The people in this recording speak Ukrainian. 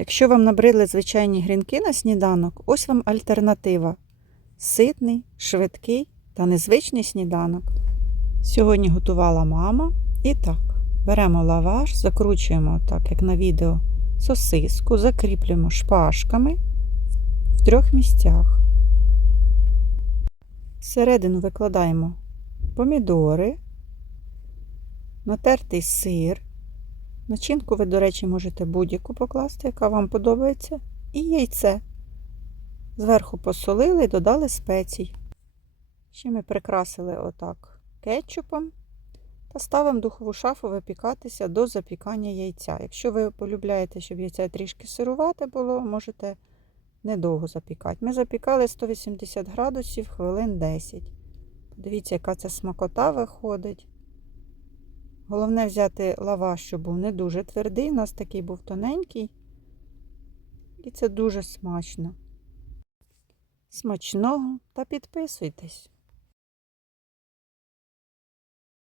Якщо вам набридли звичайні грінки на сніданок, ось вам альтернатива. Ситний, швидкий та незвичний сніданок. Сьогодні готувала мама. І так, беремо лаваш, закручуємо, так як на відео, сосиску, закріплюємо шпажками в трьох місцях. Всередину викладаємо помідори, натертий сир. Начинку ви, до речі, можете будь-яку покласти, яка вам подобається, і яйце. Зверху посолили і додали спецій. Ще ми прикрасили отак кетчупом та ставимо духову шафу випікатися до запікання яйця. Якщо ви полюбляєте, щоб яйце трішки сирувате було, можете недовго запікати. Ми запікали 180 градусів хвилин 10. Подивіться, яка це смакота виходить. Головне взяти лаваш, щоб був не дуже твердий. У нас такий був тоненький. І це дуже смачно. Смачного та підписуйтесь.